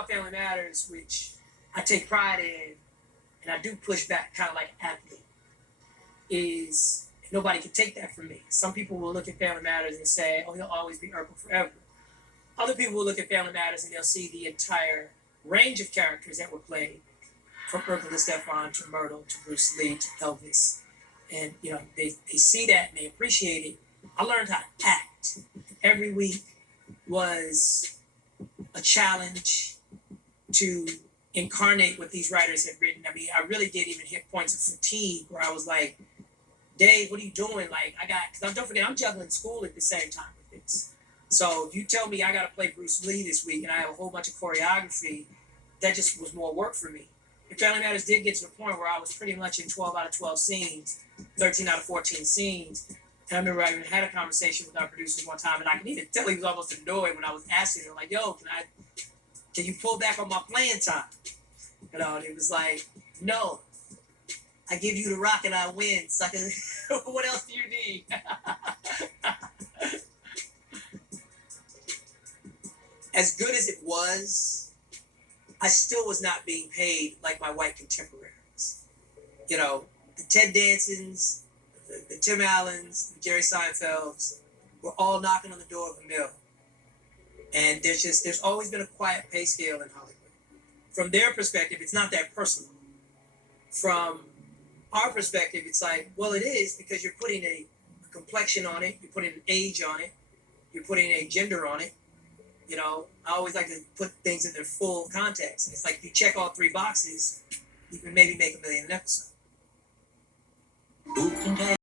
about Family Matters, which I take pride in, and I do push back kind of like an athlete, is nobody can take that from me. Some people will look at Family Matters and say, oh, he'll always be Urkel forever. Other people will look at Family Matters and they'll see the entire range of characters that were played, from Urkel to Stefan to Myrtle to Bruce Lee to Elvis. And, they see that and they appreciate it. I learned how to act. Every week was a challenge to incarnate what these writers had written. I mean, I really did even hit points of fatigue where I was like, Dave, what are you doing? Like, because don't forget, I'm juggling school at the same time with this. So if you tell me I got to play Bruce Lee this week and I have a whole bunch of choreography, that just was more work for me. And Family Matters did get to the point where I was pretty much in 12 out of 12 scenes, 13 out of 14 scenes. And I remember I even had a conversation with our producers one time, and I could even tell he was almost annoyed when I was asking him, like, yo, can you pull back on my playing time? And it was like, no, I give you the rock and I win, sucker. What else do you need? As good as it was, I still was not being paid like my white contemporaries. The Ted Dansons, the Tim Allens, the Jerry Seinfelds were all knocking on the door of a mill. And there's always been a quiet pay scale in Hollywood. From their perspective, it's not that personal. From our perspective, it's like, well, it is, because you're putting a complexion on it, you're putting an age on it, you're putting a gender on it. I always like to put things in their full context. It's like, if you check all three boxes, you can maybe make $1 million an episode.